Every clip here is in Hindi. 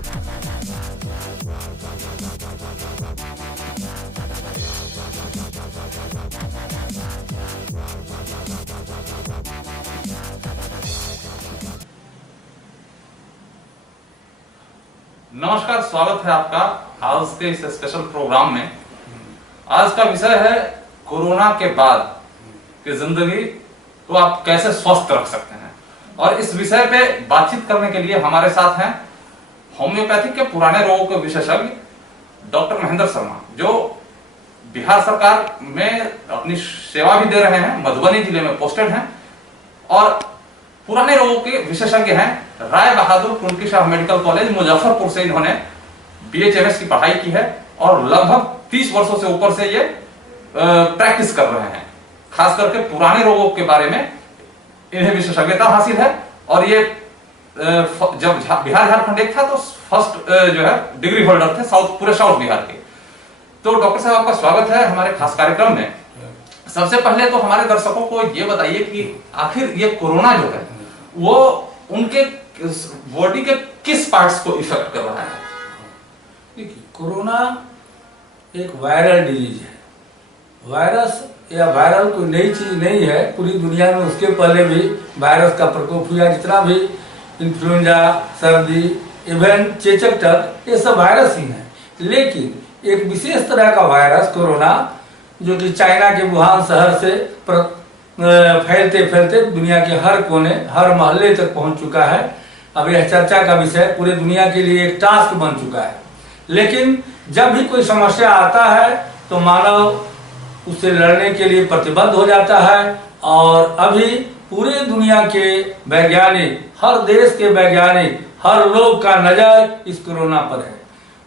नमस्कार, स्वागत है आपका आज के इस स्पेशल प्रोग्राम में। आज का विषय है कोरोना के बाद की जिंदगी को आप कैसे स्वस्थ रख सकते हैं। और इस विषय पे बातचीत करने के लिए हमारे साथ हैं होम्योपैथिक के पुराने रोगों के विशेषज्ञ डॉक्टर महेंद्र शर्मा, जो बिहार सरकार में अपनी सेवा भी दे रहे हैं, मधुबनी जिले में पोस्टेड हैं और पुराने रोगों के विशेषज्ञ हैं। राय बहादुर टुनकी शाह मेडिकल कॉलेज मुजफ्फरपुर से इन्होंने BHMS की पढ़ाई की है और लगभग 30 वर्षों से ऊपर से ये प्रैक्टिस कर रहे हैं। खास करके पुराने रोगों के बारे में इन्हें विशेषज्ञता हासिल है। और ये जब बिहार झारखंड एक था तो फर्स्ट जो है डिग्री होल्डर थे पूरे साउथ बिहार के। तो डॉक्टर साहब, आपका स्वागत है हमारे खास कार्यक्रम में। सबसे पहले तो हमारे दर्शकों को ये बताइए कि आखिर ये कोरोना जो है वो उनके बॉडी के किस पार्ट्स को इफेक्ट कर रहा है? देखिए, कोरोना एक वायरल डिजीज है। वायरस या वायरल कोई नई चीज नहीं है, पूरी दुनिया में उसके पहले भी वायरस का प्रकोप हुआ। जितना भी इन्फ्लुएंजा, सर्दी, इवन चेचक तक, ये सब वायरस ही है। लेकिन एक विशेष तरह का वायरस कोरोना, जो कि चाइना के वुहान शहर से फैलते फैलते दुनिया के हर कोने, हर मोहल्ले तक पहुंच चुका है। अब यह चर्चा का विषय पूरे दुनिया के लिए एक टास्क बन चुका है। लेकिन जब भी कोई समस्या आता है तो मानव उससे लड़ने के लिए प्रतिबद्ध हो जाता है। और अभी पूरे दुनिया के वैज्ञानिक, हर देश के वैज्ञानिक, हर लोग का नजर इस कोरोना पर है।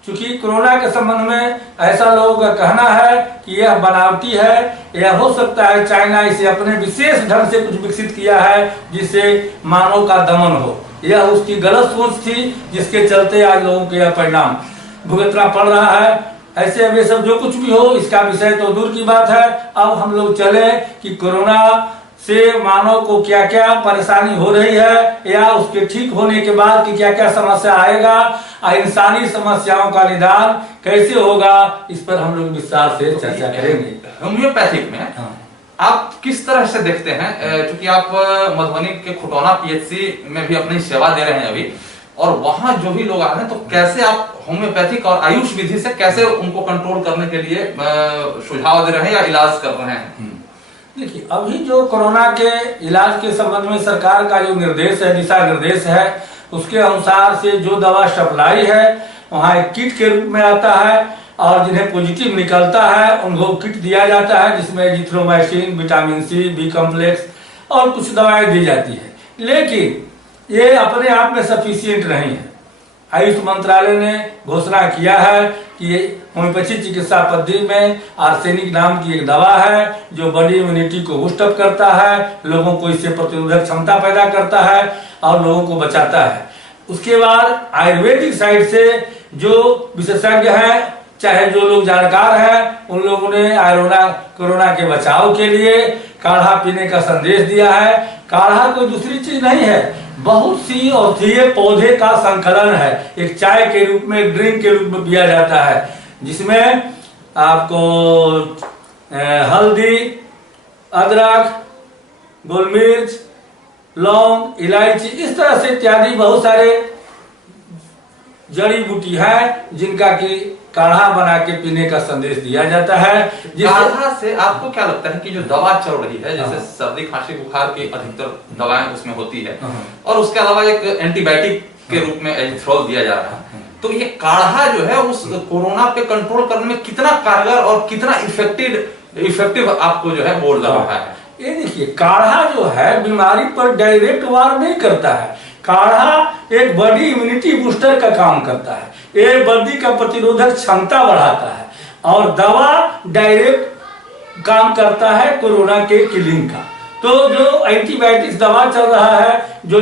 चूंकि कोरोना के संबंध में ऐसा लोगों का कहना है कि यह बनावटी है, यह हो सकता है चाइना इसे अपने विशेष ढंग से कुछ विकसित किया है जिससे मानव का दमन हो। यह उसकी गलत सोच थी, जिसके चलते आज लोगों को यह परिणाम भुगतना पड़ रहा है। ऐसे वे सब जो कुछ भी हो, इसका विषय तो दूर की बात है। अब हम लोग चले कि कोरोना से मानव को क्या क्या परेशानी हो रही है, या उसके ठीक होने के बाद की क्या क्या समस्या आएगा, और इंसानी समस्याओं का निदान कैसे होगा, इस पर हम लोग विस्तार से चर्चा करेंगे। होम्योपैथिक में आप किस तरह से देखते हैं, क्योंकि आप मधुबनी के खुटौना PHC में भी अपनी सेवा दे रहे हैं अभी, और वहां जो भी लोग आ रहे हैं, तो कैसे आप होम्योपैथिक और आयुष विधि से कैसे उनको कंट्रोल करने के लिए सुझाव दे रहे हैं या इलाज कर रहे हैं? देखिए, अभी जो कोरोना के इलाज के संबंध में सरकार का जो निर्देश है, दिशा निर्देश है, उसके अनुसार से जो दवा सप्लाई है वहाँ एक किट के रूप में आता है, और जिन्हें पॉजिटिव निकलता है उनको किट दिया जाता है, जिसमें azithromycin, vitamin C, B complex और कुछ दवाएं दी जाती है। लेकिन ये अपने आप में सफिशिएंट नहीं है। आयुष मंत्रालय ने घोषणा किया है कि होम्योपैथी चिकित्सा पद्धति में आर्सेनिक नाम की एक दवा है जो बॉडी इम्यूनिटी को बूस्ट अप करता है, लोगों को इससे प्रतिरोधक क्षमता पैदा करता है और लोगों को बचाता है। उसके बाद आयुर्वेदिक साइड से जो विशेषज्ञ हैं, चाहे जो लोग जानकार हैं, उन लोगों ने कोरोना के बचाव के लिए काढ़ा पीने का संदेश दिया है। काढ़ा कोई दूसरी चीज नहीं है, बहुत सी औषधीय पौधे का संकलन है। एक चाय के रूप में, एक ड्रिंक के रूप में पिया जाता है, जिसमें आपको हल्दी, अदरक, गोलमिर्च, लौंग, इलायची, इस तरह से इत्यादि बहुत सारे जड़ी बूटी है जिनका की काढ़ा बना के पीने का संदेश दिया जाता है। काढ़ा से आपको क्या लगता है कि जो दवा चल रही है, जैसे सर्दी, खांसी, बुखार की अधिकतर दवाएं उसमें होती है, और उसके अलावा एक एंटीबायोटिक के रूप में एजिथ्रोल दिया जा रहा है, तो ये काढ़ा जो है उस कोरोना पे कंट्रोल करने में कितना कारगर और कितना इफेक्टिव आपको जो है बोल रहा है? ये देखिए, काढ़ा जो है बीमारी पर डायरेक्ट वार नहीं करता है। काढ़ा एक बॉडी इम्यूनिटी बूस्टर का काम करता है, ये बॉडी का प्रतिरोधक क्षमता बढ़ाता है, और दवा डायरेक्ट काम करता है कोरोना के किलिंग का। तो जो एंटीबायोटिक्स दवा चल रहा है, जो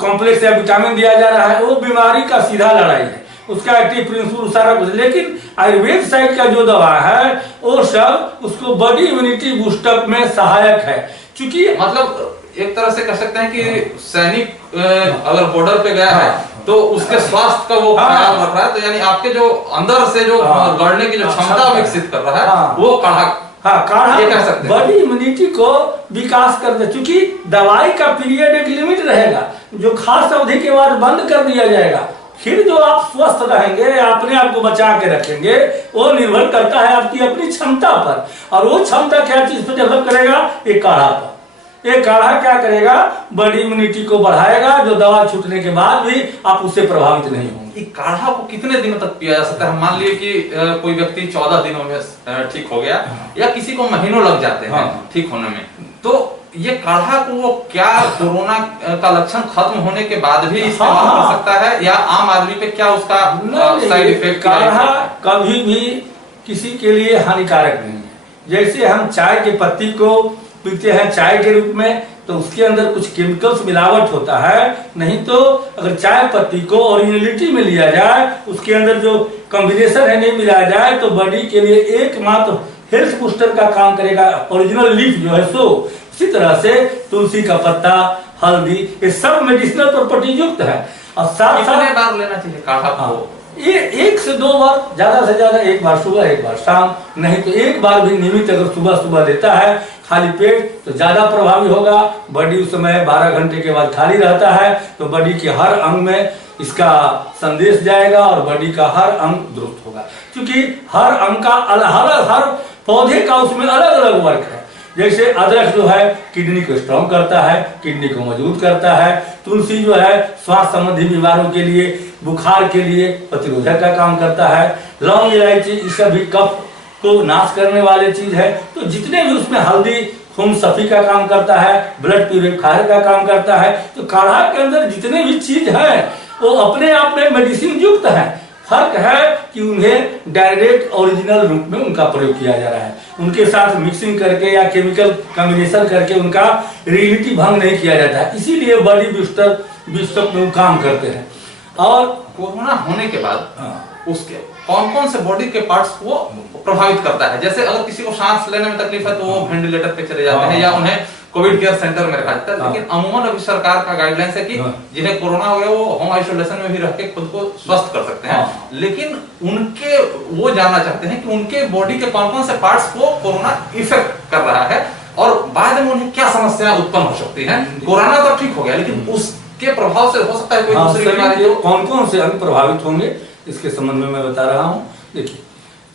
कॉम्प्लेक्स या विटामिन दिया जा रहा है, वो बीमारी का सीधा लड़ाई है, उसका एक्टिव प्रिंसिपल सारा कुछ। लेकिन आयुर्वेद साइड का जो दवा है वो सब उसको बॉडी इम्यूनिटी बूस्टअप में सहायक है। चूंकि मतलब एक तरह से कह सकते हैं कि सैनिक अगर बॉर्डर पे गया है तो उसके स्वास्थ्य का वो ख्याल रख रहा है, तो यानी आपके जो अंदर से जो लड़ने की जो क्षमता विकसित कर रहा है वो काढ़ा, काढ़ा ये कह सकते हैं बॉडी इम्यूनिटी को विकास कर दे। क्योंकि दवाई का पीरियड एक लिमिट रहेगा, जो खास अवधि के बाद बंद कर दिया जाएगा। फिर जो आप स्वस्थ रहेंगे, अपने आप को बचा के रखेंगे, वो निर्भर करता है आपकी अपनी क्षमता पर। और वो क्षमता क्या चीज पर डेवलप करेगा? एक काढ़ा पर। ये काढ़ा क्या करेगा? बॉडी इम्यूनिटी को बढ़ाएगा, जो दवा छूटने के बाद भी आप उससे प्रभावित नहीं होंगे। काढ़ा को कितने दिनों तक पिया जा सकता है? मान लीजिए कि कोई व्यक्ति 14 दिनों में ठीक हो गया, या किसी को महीनों लग जाते हैं ठीक होने में, तो ये काढ़ा को वो क्या कोरोना का लक्षण खत्म होने के बाद भी इस्तेमाल कर सकता है, या आम आदमी पे क्या उसका साइड इफेक्ट? काढ़ा कभी भी किसी के लिए हानिकारक नहीं है। जैसे हम चाय के पत्ती को पीते हैं चाय के रूप में, तो उसके अंदर कुछ केमिकल्स मिलावट होता है। नहीं तो अगर चाय पत्ती को ओरिजिनलिटी में लिया जाए, उसके अंदर जो कॉम्बिनेशन है नहीं मिलाया जाए, तो बॉडी के लिए एकमात्र हेल्थ बूस्टर का काम करेगा ओरिजिनल लीफ जो है सो। उसी तरह से तुलसी का पत्ता, हल्दी, ये सब मेडिसिनल प्रॉपर्टी युक्त है। और साथ कितने बार लेना चाहिए काढ़ा को? ये 1 से 2 बार, ज्यादा से ज्यादा 1 बार सुबह 1 बार शाम, नहीं तो 1 बार भी नियमित अगर सुबह सुबह लेता है खाली पेट, तो ज्यादा प्रभावी होगा। बॉडी उस समय 12 घंटे के बाद खाली रहता है, तो बॉडी के हर अंग में इसका संदेश जाएगा और बॉडी का हर अंग दुरुस्त होगा। क्योंकि हर अंग का हर पौधे का उसमें अलग अलग वर्क है। जैसे अदरक जो है किडनी को स्ट्रॉन्ग करता है, किडनी को मजबूत करता है। तुलसी जो है स्वास्थ्य संबंधी बीमारों के लिए, बुखार के लिए प्रतिरोधक का काम करता है। लौंग, इलायची, ये सब भी कफ को नाश करने वाले चीज है। तो जितने भी उसमें, हल्दी खून सफी का काम करता है, ब्लड प्यूरिफायर का काम करता है। तो काढ़ा के अंदर जितने भी चीज है वो अपने आप में मेडिसिन युक्त है। फर्क है कि उन्हें डायरेक्ट ओरिजिनल रूप में उनका प्रयोग किया जा रहा है, उनके साथ मिक्सिंग करके या केमिकल कॉम्बिनेशन करके उनका रियलिटी भंग नहीं किया जाता है। इसीलिए बॉडी बूस्टर में काम करते हैं। और कोरोना होने के बाद उसके कौन कौन से बॉडी के पार्ट्स को प्रभावित करता है? जैसे अगर किसी को सांस लेने में तकलीफ है तो वो वेंटिलेटर पे चले जाते हैं, या उन्हें कोविड केयर सेंटर में रखा जाता है। लेकिन अमूमन अभी सरकार का गाइडलाइंस है कि जिन्हें कोरोना हो गया वो होम आइसोलेशन में भी रह के खुद को स्वस्थ कर सकते हैं। लेकिन उनके, वो जानना चाहते हैं कि उनके बॉडी के कौन कौन से पार्ट्स को कोरोना इफेक्ट कर रहा है, और बाद में उन्हें क्या समस्याएं उत्पन्न हो सकती हैं। कोरोना तो ठीक हो गया, लेकिन उसके प्रभाव से हो सकता है कोई दूसरी बीमारी। कौन कौन से अंग प्रभावित होंगे इसके संबंध में मैं बता रहा हूँ। देखिए,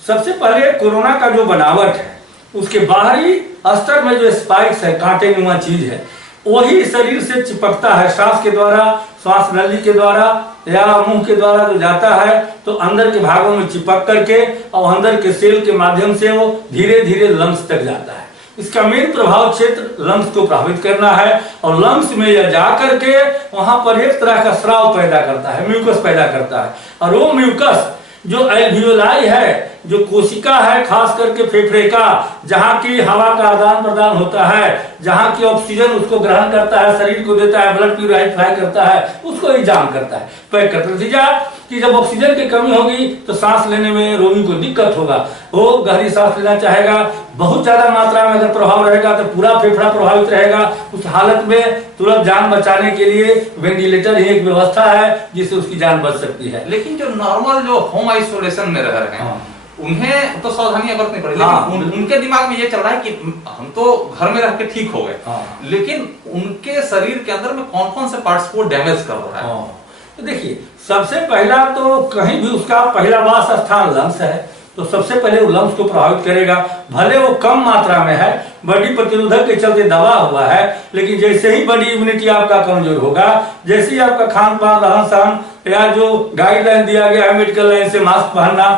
सबसे पहले कोरोना का जो बनावट है, उसके बाहरी स्तर में जो स्पाइक्स है, कांटे नुमा चीज है, वही शरीर से चिपकता है। सांस के द्वारा, श्वास नली के द्वारा या मुंह के द्वारा जो जाता है, तो अंदर के भागों में चिपक करके और अंदर के सेल के माध्यम से वो धीरे धीरे लंग्स तक जाता है। इसका मेन प्रभाव क्षेत्र लंग्स को प्रभावित करना है, और लंग्स में यह जा करके वहां पर एक तरह का स्राव पैदा करता है, म्यूकस पैदा करता है। और वो म्यूकस जो एल्वियोलाई है, जो कोशिका है खास करके फेफड़े का, जहाँ की हवा का आदान प्रदान होता है, जहाँ की ऑक्सीजन उसको ग्रहण करता है, शरीर को देता है, ब्लड प्यूरिफाई करता है, उसको ही जाम करता है, पैक करता है। कि जब ऑक्सीजन की कमी होगी तो सांस लेने में रोगी को दिक्कत होगा, वो गहरी सांस लेना चाहेगा। बहुत ज्यादा मात्रा में अगर प्रभाव रहेगा तो पूरा फेफड़ा प्रभावित रहेगा। उस हालत में तुरंत जान बचाने के लिए वेंटिलेटर ही एक व्यवस्था है जिससे उसकी जान बच सकती है। लेकिन जो नॉर्मल जो होम आइसोलेशन में रह रहे हैं उन्हें तो सावधानियां बरतनी पड़ेगी। लेकिन उनके दिमाग में ये चल रहा है कि हम तो घर में रह के ठीक हो गए, लेकिन उनके शरीर के अंदर में कौन कौन से पार्ट्स को डैमेज कर रहा है। तो देखिए, सबसे पहला तो कहीं भी उसका पहला वास स्थान लंग्स है, तो सबसे पहले वो लंग्स को प्रभावित करेगा। भले वो कम मात्रा में है, बॉडी प्रतिरोधक के चलते दबा हुआ है, लेकिन जैसे ही बॉडी इम्यूनिटी आपका कमजोर होगा, जैसे ही आपका खान पान, रहन सहन या जो गाइडलाइन दिया गया है मेडिकल लाइन से, मास्क पहनना,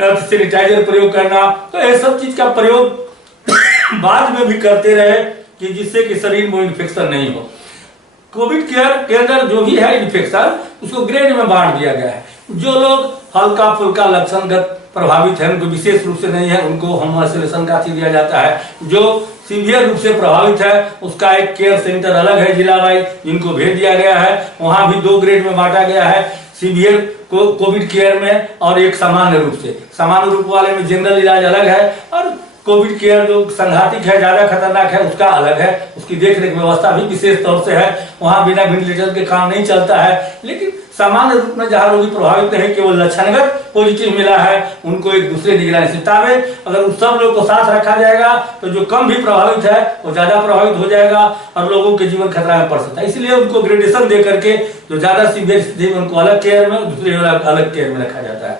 सैनिटाइजर प्रयोग करना, तो ये सब चीज का प्रयोग बाद में भी करते रहे कि जिससे कि शरीर में इन्फेक्शन नहीं हो। कोविड केयर के अंदर जो भी है इन्फेक्शन, उसको ग्रेड में बांट दिया गया है। जो लोग हल्का फुल्का लक्षणगत प्रभावित है, उनको विशेष रूप से नहीं है, उनको होम आइसोलेशन का दिया जाता है। जो सीवियर रूप से प्रभावित है उसका एक केयर सेंटर अलग है जिला वाइज, जिनको भेज दिया गया है। वहां भी 2 ग्रेड में बांटा गया है, सीवियर को कोविड केयर में और एक सामान्य रूप से। सामान्य रूप वाले में जनरल इलाज अलग है और कोविड केयर जो संघातिक है, ज्यादा खतरनाक है, उसका अलग है, उसकी देख रेख व्यवस्था भी विशेष तौर से है, वहां बिना वेंटिलेटर के काम नहीं चलता है। लेकिन सामान्य रूप में जहाँ रोगी प्रभावित नहीं, केवल लक्षणगत पॉजिटिव मिला है, उनको एक दूसरे निगरानी से ताबे अगर उस सब लोग को साथ रखा जाएगा तो जो कम भी प्रभावित है वो ज्यादा प्रभावित हो जाएगा और लोगों के जीवन खतरा में पड़ सकता है। इसलिए उनको ग्रेडेशन दे करके जो ज्यादा सीवियर स्थिति में उनको अलग केयर में, दूसरे अलग केयर में रखा जाता है।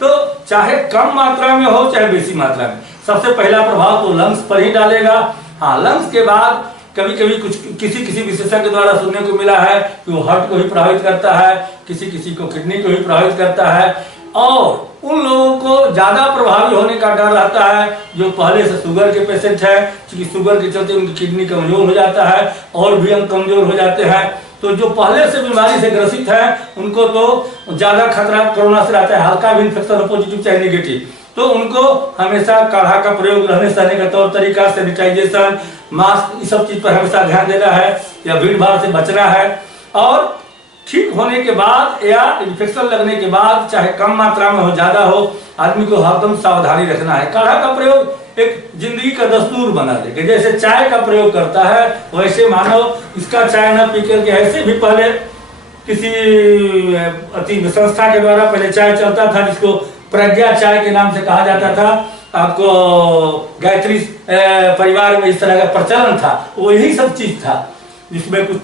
तो चाहे कम मात्रा में हो चाहे बेसी मात्रा में, सबसे पहला प्रभाव तो लंग्स पर ही डालेगा। हाँ, लंग्स के बाद कभी कभी कुछ किसी विशेषज्ञ द्वारा सुनने को मिला है कि वो हार्ट को भी प्रभावित करता है, किसी को किडनी को भी प्रभावित करता है, और उन लोगों को ज्यादा प्रभावी होने का डर रहता है जो पहले से शुगर के पेशेंट है, क्योंकि शुगर के चलते उनकी किडनी कमजोर हो जाता है और भी अंग कमजोर हो जाते हैं। तो जो पहले से बीमारी से ग्रसित है उनको तो ज्यादा खतरा कोरोना से रहता है, हल्का भी इन्फेक्शन हो, पॉजिटिव चाहे नेगेटिव, तो उनको हमेशा काढ़ा का प्रयोग, रहने सहने का तौर तरीका, सैनिटाइजेशन, मास्क, इस सब चीज पर हमेशा ध्यान देना है या भीड़ भाड़ से बचना है। और ठीक होने के बाद या इन्फेक्शन लगने के बाद चाहे कम मात्रा में हो ज्यादा हो, आदमी को हरदम सावधानी रखना है। काढ़ा का प्रयोग एक जिंदगी का दस्तूर बना दे कि जैसे चाय का प्रयोग करता है वैसे मानव इसका चाय न पी करके, ऐसे भी पहले किसी संस्था के द्वारा पहले चाय चलता था जिसको प्रज्ञा चाय के नाम से कहा जाता था। आपको गायत्री परिवार में इस तरह का प्रचलन था, वो यही सब चीज था जिसमें कुछ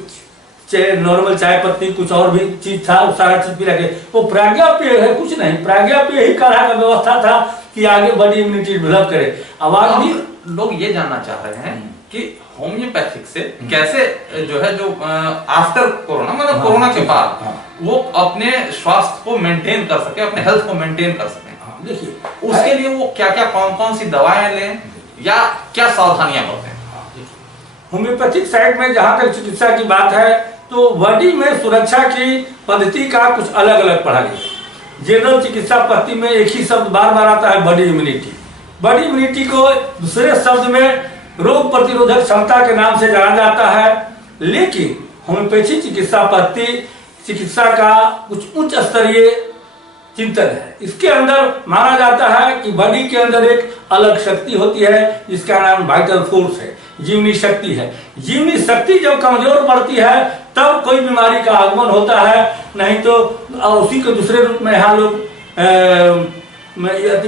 नॉर्मल चाय पत्ती, कुछ और भी चीज था, वो सारा चीज भी रखे। वो प्राज्ञा पेय है, कुछ नहीं, प्राज्ञा पेय ही काढ़ा का व्यवस्था था कि आगे बॉडी इम्यूनिटी डेवलप करे। अब भी लोग ये जानना चाह रहे हैं कि होम्योपैथिक से कैसे जो है जो आफ्टर कोरोना, मतलब कोरोना के बाद वो अपने स्वास्थ्य को मेंटेन कर सके, अपने हेल्थ को मेंटेन कर सके। देखिए उसके लिए वो क्या क्या कौन सी दवाएं लें या क्या सावधानियां बरतें। होम्योपैथिक साइड में जहां तक चिकित्सा की बात है तो बॉडी में सुरक्षा की पद्धति का कुछ अलग अलग पढ़ा गया। जनरल चिकित्सा पद्धति में एक ही शब्द बार बार आता है, बॉडी इम्यूनिटी। बॉडी इम्यूनिटी को दूसरे शब्द में रोग प्रतिरोधक क्षमता के नाम से जाना जाता है। लेकिन होम्योपैथी चिकित्सा पद्धति चिकित्सा का कुछ उच्च स्तरीय चिंतन है। इसके अंदर माना जाता है कि बॉडी के अंदर एक अलग शक्ति होती है जिसका नाम वाइटल फोर्स है, जीवनी शक्ति है। जीवनी शक्ति जब कमजोर पड़ती है तब कोई बीमारी का आगमन होता है, नहीं तो उसी के दूसरे रूप में यहाँ लोग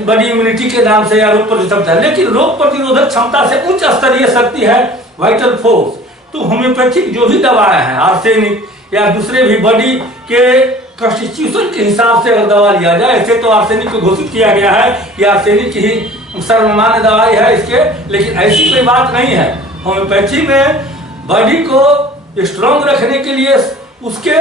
बॉडी इम्यूनिटी के नाम से या रोग प्रतिरोधक क्षमता, लेकिन रोग प्रतिरोधक क्षमता से उच्च स्तरीय शक्ति है वाइटल फोर्स। तो होम्योपैथिक जो भी दवाएं हैं, आर्सेनिक या दूसरे भी बॉडी के कॉन्स्टिट्यूशन के हिसाब से अगर दवा लिया जाए, ऐसे तो आर्सेनिक को घोषित किया गया है कि आर्सेनिक ही सर्वमान्य दवाई है इसके, लेकिन ऐसी कोई बात नहीं है। होम्योपैथी में बॉडी को स्ट्रांग रखने के लिए उसके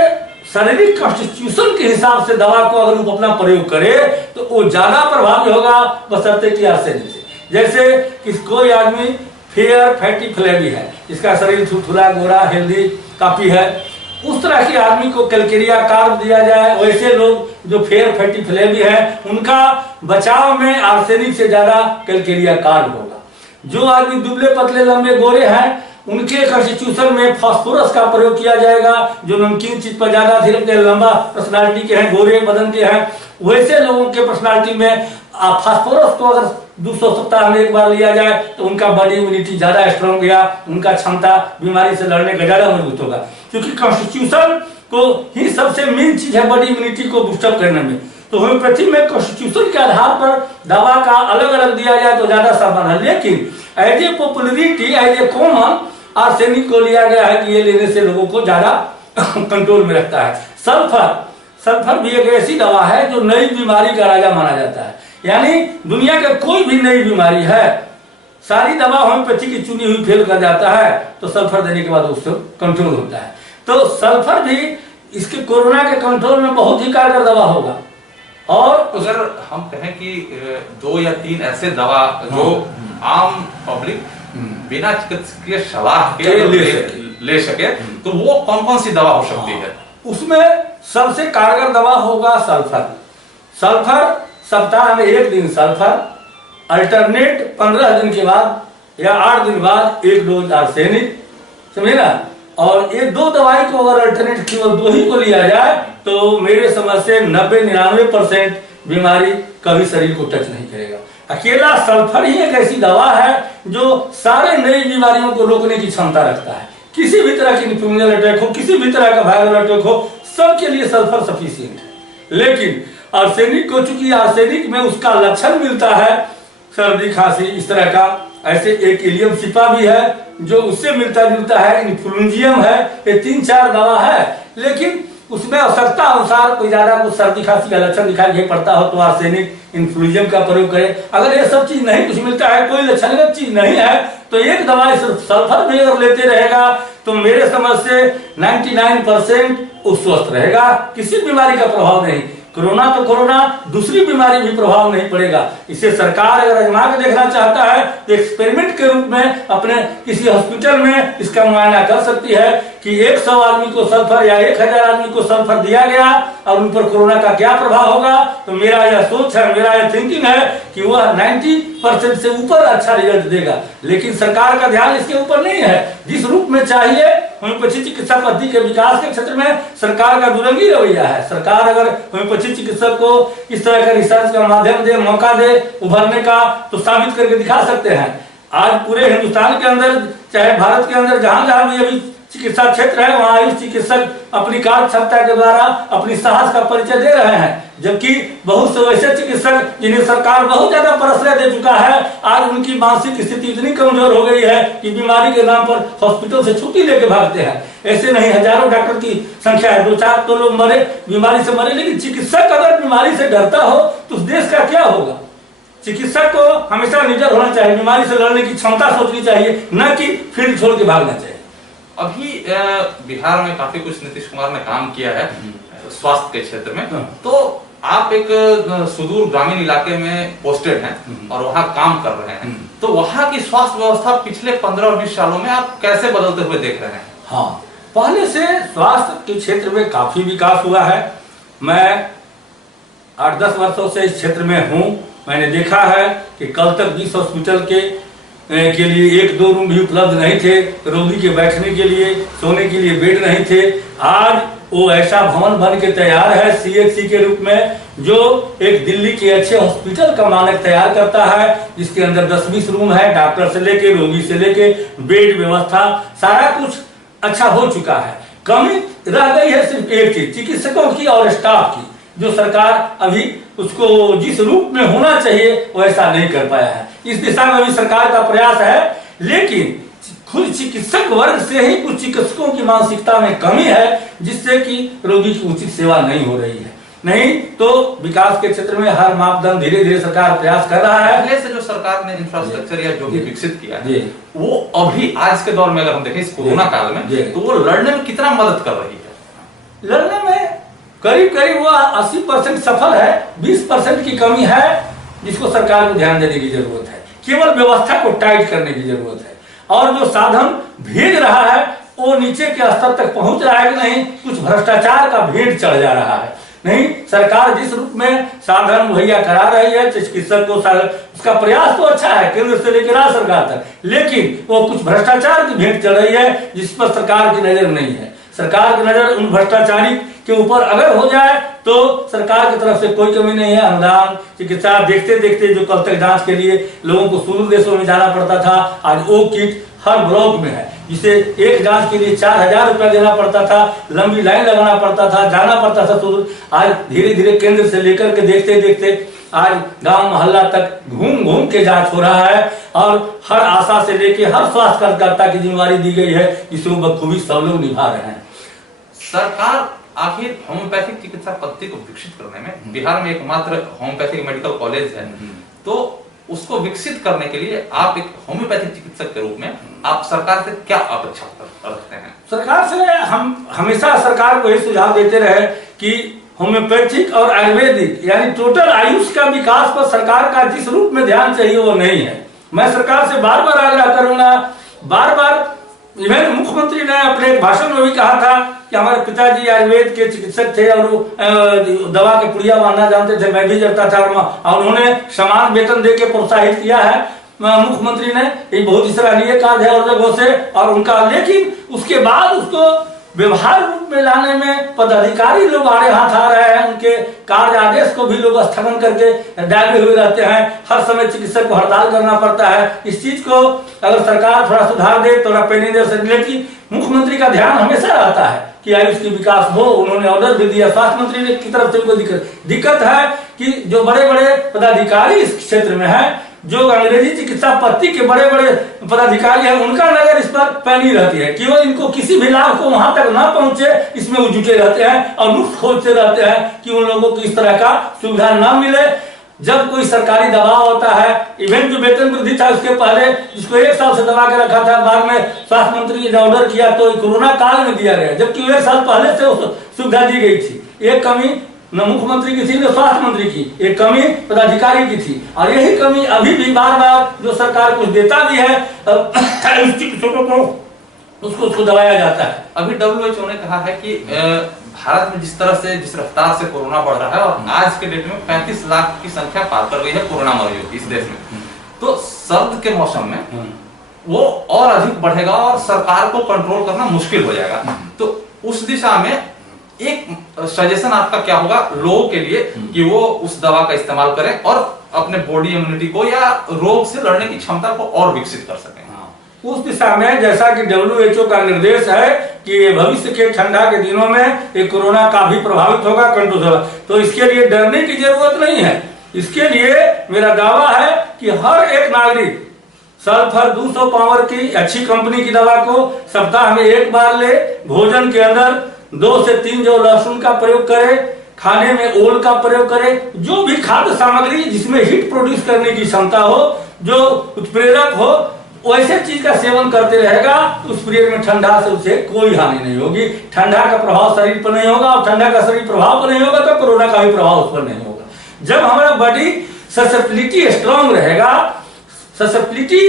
शारीरिक कॉन्स्टिट्यूशन के हिसाब से दवा को अगर वो अपना प्रयोग करे तो वो ज्यादा प्रभावी होगा बशर्ते कि आर्सेनिक से। जैसे कि कोई आदमी फेयर फैटी फ्लैबी है, इसका शरीर थुथुला गोरा हेल्दी काफी है, उस तरह के आदमी को कैलकेरिया कार्ब दिया जाए। वैसे लोग जो फेयर फैटी फ्लैबी है उनका बचाव में आर्सेनिक से ज्यादा कैलकेरिया कार्ब होगा। जो आदमी दुबले पतले लंबे गोरे हैं उनके कॉन्स्टिट्यूशन में फास्फोरस का प्रयोग किया जाएगा। जो नमकीन चीज पर ज्यादा धीरे लंबा पर्सनालिटी के हैं, गोरे बदन के हैं, वैसे लोगों के पर्सनालिटी में फास्फोरस को अगर 200 सप्ताह में एक बार लिया जाए तो उनका बॉडी इम्यूनिटी ज्यादा स्ट्रांग गया, उनका क्षमता बीमारी से लड़ने का ज्यादा मजबूत होगा। क्योंकि कॉन्स्टिट्यूशन को ही सबसे मेन चीज है बॉडी इम्यूनिटी को बूस्टअप करने में। तो होम्योपैथी में कॉन्स्टिट्यूशन के आधार पर दवा का अलग अलग दिया जाए तो ज्यादा सामान है, लेकिन as a popularity, as a common arsenic को लिया गया है कि ये लेने से लोगों को ज्यादा कंट्रोल में रखता है। सल्फर भी एक ऐसी दवा है जो नई बीमारी का राजा माना जाता है। यानी दुनिया का कोई भी नई बीमारी है, सारी दवा होम्योपैथी की चुनी हुई फेल कर जाता है तो सल्फर देने के बाद उससे कंट्रोल होता है। तो सल्फर भी इसके कोरोना के कंट्रोल में बहुत ही कारगर दवा होगा। और अगर हम कहें कि 2 या 3 ऐसे दवा जो आम पब्लिक बिना चिकित्सकीय सलाह के ले सके तो वो कौन सी दवा हो सकती है? उसमें सबसे कारगर दवा होगा सल्फर सप्ताह में 1 दिन सल्फर, अल्टरनेट 15 दिन के बाद या 8 दिन बाद 1 डोज आर्सेनिक, समझे ना। और ये 2 दवाई को अगर अल्टरनेट केवल 2 ही को लिया जाए तो मेरे समझ से 90-99% बीमारी कभी शरीर को टच नहीं करेगा। अकेला सल्फर ही एक ऐसी दवा है जो सारे नई बीमारियों को रोकने की क्षमता रखता है। किसी भी तरह की इन्फ्लुएंजा अटैक हो, किसी भी तरह का वायरल अटैक हो, सबके लिए सल्फर सफिशिएंट है। लेकिन आर्सेनिक को, चूंकि आर्सेनिक में उसका लक्षण मिलता है सर्दी खांसी इस तरह का, ऐसे एक इलियम सिपा भी है जो उससे मिलता जुलता है, इन्फ्लुएंजियम है, ये 3-4 दवा है। लेकिन उसमें आवश्यकता अनुसार कोई ज्यादा कुछ सर्दी खांसी का लक्षण दिखाई पड़ता हो तो आर्सेनिक इन्फ्लुएंजियम का प्रयोग करें। अगर ये सब चीज नहीं कुछ मिलता है, कोई लक्षणगत चीज नहीं है, तो एक दवाई सिर्फ सल्फर भी अगर लेते रहेगा तो मेरे समझ से 99% वो स्वस्थ रहेगा, किसी बीमारी का प्रभाव नहीं। कोरोना तो कोरोना, दूसरी बीमारी भी प्रभाव नहीं पड़ेगा। इसे सरकार अगर आजमा के देखना चाहता है तो एक्सपेरिमेंट के रूप में अपने किसी हॉस्पिटल में इसका मुआयना कर सकती है कि 100 आदमी को सल्फर या 1000 आदमी को सल्फर दिया गया और उन पर कोरोना का क्या प्रभाव होगा। तो मेरा यह सोच है, मेरा यह थिंकिंग है कि वह 90% से ऊपर अच्छा रिजल्ट देगा। लेकिन सरकार का ध्यान इसके ऊपर नहीं है। जिस रूप में चाहिए होम्योपैथी चिकित्सा पद्धति के विकास के क्षेत्र में सरकार का दुरंगी रवैया है। सरकार अगर होम्योपैथी चिकित्सक को इस तरह का रिसर्च का माध्यम दे, मौका दे उभरने का, तो साबित करके दिखा सकते हैं। आज पूरे हिंदुस्तान के अंदर, चाहे भारत के अंदर, जहां जहां भी अभी चिकित्सा क्षेत्र है वहां आयुष चिकित्सक अपनी कार्य क्षमता के द्वारा अपनी साहस का परिचय दे रहे हैं। जबकि बहुत से वैसे चिकित्सक जिन्हें सरकार बहुत ज्यादा प्रश्रय दे चुका है, आज उनकी मानसिक स्थिति इतनी कमजोर हो गई है कि बीमारी के नाम पर हॉस्पिटल से छुट्टी लेके भागते हैं। ऐसे नहीं, हजारों डॉक्टर की संख्या है, 2-4 तो लोग मरे, बीमारी से मरे। लेकिन चिकित्सक अगर बीमारी से डरता हो तो उस देश का क्या होगा। चिकित्सक को हमेशा निडर होना चाहिए, बीमारी से लड़ने की क्षमता सोचनी चाहिए, न कि फील्ड छोड़ के भागना चाहिए। अभी बिहार में काफी कुछ नीतीश कुमार ने काम किया है स्वास्थ्य के क्षेत्र में, तो आप एक सुदूर ग्रामीण इलाके में पोस्टेड हैं और वहाँ काम कर रहे हैं, तो वहाँ की स्वास्थ्य व्यवस्था पिछले 15 और 20 सालों में आप कैसे बदलते हुए देख रहे हैं? हाँ, पहले से स्वास्थ्य के क्षेत्र में काफी विकास हुआ है। मैं 8-10 वर्षों से इस क्षेत्र में हूँ। मैंने देखा है कि कल तक जिस हॉस्पिटल के लिए 1-2 रूम भी उपलब्ध नहीं थे, रोगी के बैठने के लिए, सोने के लिए बेड नहीं थे, आज वो ऐसा भवन बन के तैयार है CHC के रूप में, जो एक दिल्ली के अच्छे हॉस्पिटल का मानक तैयार करता है, जिसके अंदर 10-20 रूम है, डॉक्टर से लेके, रोगी से लेके, बेड व्यवस्था, सारा कुछ अच्छा हो चुका है। कमी रह गई है सिर्फ एक चीज, चिकित्सकों की और स्टाफ की, जो सरकार अभी उसको जिस रूप में होना चाहिए वैसा नहीं कर पाया है। इस दिशा में भी सरकार का प्रयास है, लेकिन खुद चिकित्सक वर्ग से ही कुछ चिकित्सकों की मानसिकता में कमी है, जिससे कि रोगी की उचित सेवा नहीं हो रही है। नहीं तो विकास के क्षेत्र में हर मापदंड धीरे धीरे सरकार प्रयास कर रहा है। पहले से जो सरकार ने इंफ्रास्ट्रक्चर या जो भी विकसित किया है, वो अभी आज के दौर में अगर हम देखें इस कोरोना काल में, तो वो लड़ने में कितना मदद कर रही है? लड़ने में करीब करीब वो 80% सफल है, 20% की कमी है, जिसको सरकार को ध्यान देने की जरूरत है। केवल व्यवस्था को टाइट करने की जरूरत है, और जो साधन भेज रहा है वो नीचे के स्तर तक पहुंच रहा है कि नहीं, कुछ भ्रष्टाचार का भेंट चढ़ जा रहा है। नहीं, सरकार जिस रूप में साधन मुहैया करा रही है चिकित्सक को, उसका प्रयास तो अच्छा है केंद्र से लेकर राज्य सरकार तक, लेकिन वो कुछ भ्रष्टाचार की भेंट चढ़ रही है जिस पर सरकार की नजर नहीं है। सरकार की नजर उन भ्रष्टाचारी के ऊपर अगर हो जाए तो सरकार की तरफ से कोई कमी नहीं है। अनुदान, चिकित्सा देखते देखते जो कल तक जांच के लिए लोगों को सुदूर देशों में जाना पड़ता था, आज वो किट हर ब्लॉक में है, जिसे एक जांच के लिए 4000 रुपया देना पड़ता था, लंबी लाइन लगाना पड़ता था, जाना पड़ता था सुदूर। आज धीरे धीरे केंद्र से लेकर के देखते देखते आज गांव मोहल्ला तक घूम घूम के जांच हो रहा है, और हर आशा से लेके हर स्वास्थ्य कार्यकर्ता की जिम्मेवारी दी गई है, जिसे बखूबी सब लोग निभा रहे हैं। सरकार आखिर होम्योपैथिक चिकित्सा पद्धति को विकसित करने में, बिहार में एकमात्र होम्योपैथिक मेडिकल कॉलेज है, तो उसको विकसित करने के लिए आप एक होम्योपैथिक चिकित्सक के रूप में आप सरकार से क्या अपेक्षा रखते हैं? सरकार से हम हमेशा सरकार को यही सुझाव देते रहे कि होम्योपैथिक और आयुर्वेदिक यानी टोटल आयुष का विकास पर सरकार का जिस रूप में ध्यान चाहिए वो नहीं है। मैं सरकार से बार बार आग्रह करूंगा, बार बार इवन मुख्यमंत्री ने अपने भाषण में भी कहा था कि हमारे पिताजी आयुर्वेद के चिकित्सक थे और दवा के पुड़िया बांधना जानते थे, मैं भी करता था, और उन्होंने समान वेतन दे के प्रोत्साहित किया है मुख्यमंत्री ने। ये बहुत ही सराहनीय कार्य है और जगहों से और उनका, लेकिन उसके बाद उसको व्यवहार रूप में लाने में पदाधिकारी लोग आड़े हाथ आ रहे हैं। उनके कार्य आदेश को भी लोग स्थगन करके डाले हुए रहते हैं। हर समय चिकित्सक को हड़ताल करना पड़ता है। इस चीज को अगर सरकार थोड़ा सुधार दे तो रिलेटेड मुख्यमंत्री का ध्यान हमेशा रहता है कि आयुष की विकास हो। उन्होंने ऑर्डर भी दिया, स्वास्थ्य मंत्री ने की तरफ से कोई दिक्कत है कि जो बड़े बड़े पदाधिकारी इस क्षेत्र में है, जो अंग्रेजी चिकित्सा पद्धति के बड़े बड़े पदाधिकारी हैं, उनका नजर इस पर पैनी रहती है कि वो इनको किसी भी लाभ को वहां तक ना पहुंचे, इसमें वो जुटे रहते हैं और नुस्ख खोजते रहते हैं कि उन लोगों को इस तरह का सुविधा ना मिले। जब कोई सरकारी दबाव होता है, इवेंट जो वेतन वृद्धि था उसके पहले जिसको 1 साल से दबा के रखा था, बाद में स्वास्थ्य मंत्री ने ऑर्डर किया तो कोरोना काल में दिया गया, जबकि 1 साल पहले से सुविधा दी गई थी। एक कमी न मुख्यमंत्री की थी न स्वास्थ्य मंत्री की, एक कमी पदाधिकारी की थी। और यही कमी अभी भी बार बार जो सरकार कुछ देता भी है चिकित्सकों को उसको दबाया जाता है। अभी WHO ने कहा है कि भारत में जिस तरह से जिस रफ्तार से कोरोना बढ़ रहा है और आज के डेट में 35 लाख की संख्या पार कर गई है कोरोना मरीजों की इस देश में, तो सर्द के मौसम में वो और अधिक बढ़ेगा और सरकार को कंट्रोल करना मुश्किल हो जाएगा। तो उस दिशा में एक सजेशन आपका क्या होगा लोगों के लिए कि वो उस दवा का इस्तेमाल करें और अपने बॉडी इम्यूनिटी को या रोग से लड़ने की क्षमता को और विकसित कर सकें? उस दिशा में जैसा कि WHO का निर्देश है कि भविष्य के ठंडा के दिनों में ये कोरोना काफी प्रभावित होगा, कंट्रोल होगा, तो इसके लिए डरने की जरूरत नहीं है। इसके लिए मेरा दावा है कि हर एक नागरिक सल्फर 200 पावर की अच्छी कंपनी की दवा को सप्ताह में 1 बार ले, भोजन के अंदर 2 से 3 जो लहसुन का प्रयोग करे, खाने में ओल का प्रयोग करे, जो भी खाद्य सामग्री जिसमें हीट प्रोड्यूस करने की क्षमता हो, जो उत्प्रेरक हो, वैसे चीज का सेवन करते रहेगा तो उस पीरियड में ठंडा से उसे कोई हानि नहीं होगी। ठंडा का प्रभाव शरीर पर नहीं होगा और ठंडा का शरीर प्रभाव पर नहीं होगा तो कोरोना का भी प्रभाव उस पर नहीं होगा। जब हमारा बॉडी ससेप्टिबिलिटी स्ट्रांग रहेगा, ससेप्टिबिलिटी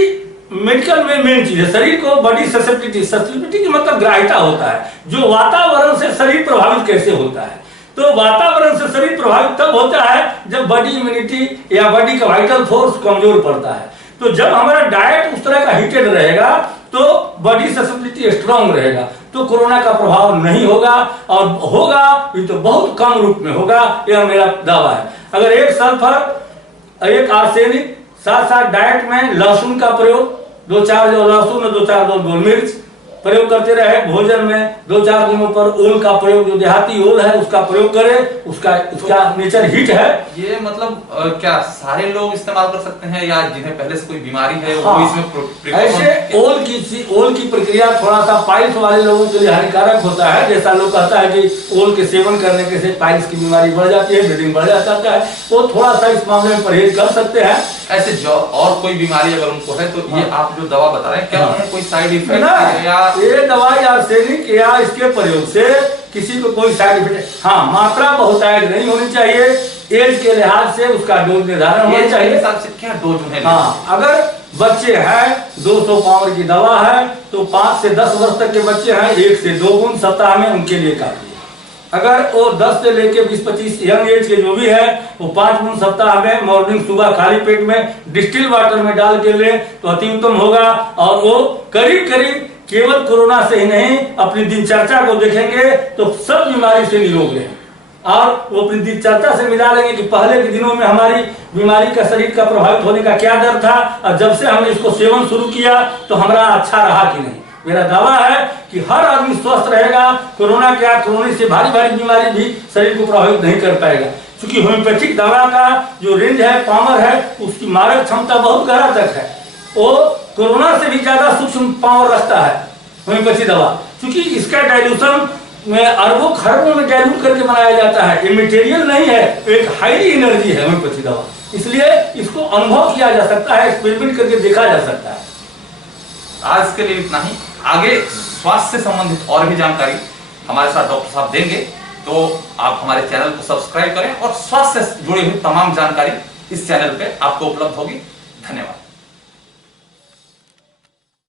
मेडिकल में मेन चीज है, शरीर को बॉडी ससेप्टिबिलिटी मतलब ग्राह्यता होता है, जो वातावरण से शरीर प्रभावित कैसे होता है। तो वातावरण से शरीर प्रभावित तब होता है जब बॉडी इम्यूनिटी या बॉडी का वाइटल फोर्स कमजोर पड़ता है। तो जब हमारा डाइट उस तरह का हीटेड रहेगा तो बॉडी ससेप्टिबिलिटी स्ट्रांग रहेगा, तो कोरोना का प्रभाव नहीं होगा, और होगा भी तो बहुत कम रूप में होगा, यह मेरा दावा है। अगर एक सल्फर, एक आर्सेनिक, साथ साथ डाइट में लहसुन का प्रयोग, 2-4 जो लहसुन और 2-4 गोल मिर्च प्रयोग करते रहे, भोजन में 2-4 दिनों पर ओल का प्रयोग, जो देहाती ओल है उसका प्रयोग करें, उसका नेचर हीट है। ये मतलब क्या सारे लोग इस्तेमाल कर सकते हैं या जिन्हें पहले से कोई बीमारी है हाँ, वो इसमें ऐसे ओल की प्रक्रिया थोड़ा सा पाइल्स वाले लोगों के लिए हानिकारक होता है। जैसा लोग कहता है कि ओल के सेवन करने से पाइल्स की बीमारी बढ़ जाती है, ब्लीडिंग बढ़ जाता है, वो थोड़ा सा इस मामले में परहेज कर सकते हैं। ऐसे जो और कोई बीमारी अगर उनको है तो ये आप जो दवा बता रहे हैं क्या उन्हें कोई साइड इफेक्ट है या ये दवाई आर्सेनिक या इसके प्रयोग से किसी को कोई साइड इफेक्ट, हाँ मात्रा बहुतायत नहीं होनी चाहिए, एज के लिहाज से उसका डोज निर्धारण होना चाहिए। हिसाब से क्या डोज है? हाँ, अगर बच्चे हैं 200 पावर की दवा है तो 5 से 10 वर्ष तक के बच्चे हैं 1 से 2 बूंद सप्ताह में उनके लिए काफी है। अगर वो 10 से लेके 20-25 यंग एज के जो भी है वो 5 बूंद सप्ताह में मॉर्निंग सुबह खाली पेट में डिस्टिल वाटर में डाल के ले तो अति उत्तम होगा। और वो करीब केवल कोरोना से ही नहीं अपनी दिनचर्या को देखेंगे तो सब बीमारी से निरोग रहे, और वो अपनी दिनचर्या से मिला लेंगे कि पहले के दिनों में हमारी बीमारी का शरीर का प्रभावित होने का क्या दर था और जब से हमने इसको सेवन शुरू किया तो हमारा अच्छा रहा कि नहीं। मेरा दावा है कि हर आदमी स्वस्थ रहेगा, कोरोना से भारी बीमारी भी शरीर को प्रभावित नहीं कर पाएगा, क्योंकि होम्योपैथिक दवा का जो रेंज है, पावर है, उसकी मारक क्षमता बहुत गहरा तक है। वो कोरोना से भी ज्यादा सूक्ष्म पावर रखता है होम्योपैथी दवा, क्योंकि इसका डाइल्यूशन में अरबों खरबों में डाइल्यूट करके बनाया जाता है। ये मटेरियल नहीं है, एक हाईली एनर्जी है होम्योपैथी दवा, इसलिए इसको अनुभव किया जा सकता है, एक्सपेरिमेंट करके देखा जा सकता है। आज के लिए इतना ही। आगे स्वास्थ्य से संबंधित और भी जानकारी हमारे साथ डॉक्टर साहब देंगे, तो आप हमारे चैनल को सब्सक्राइब करें और स्वास्थ्य से जुड़ी हुई तमाम जानकारी इस चैनल पे आपको उपलब्ध होगी। धन्यवाद।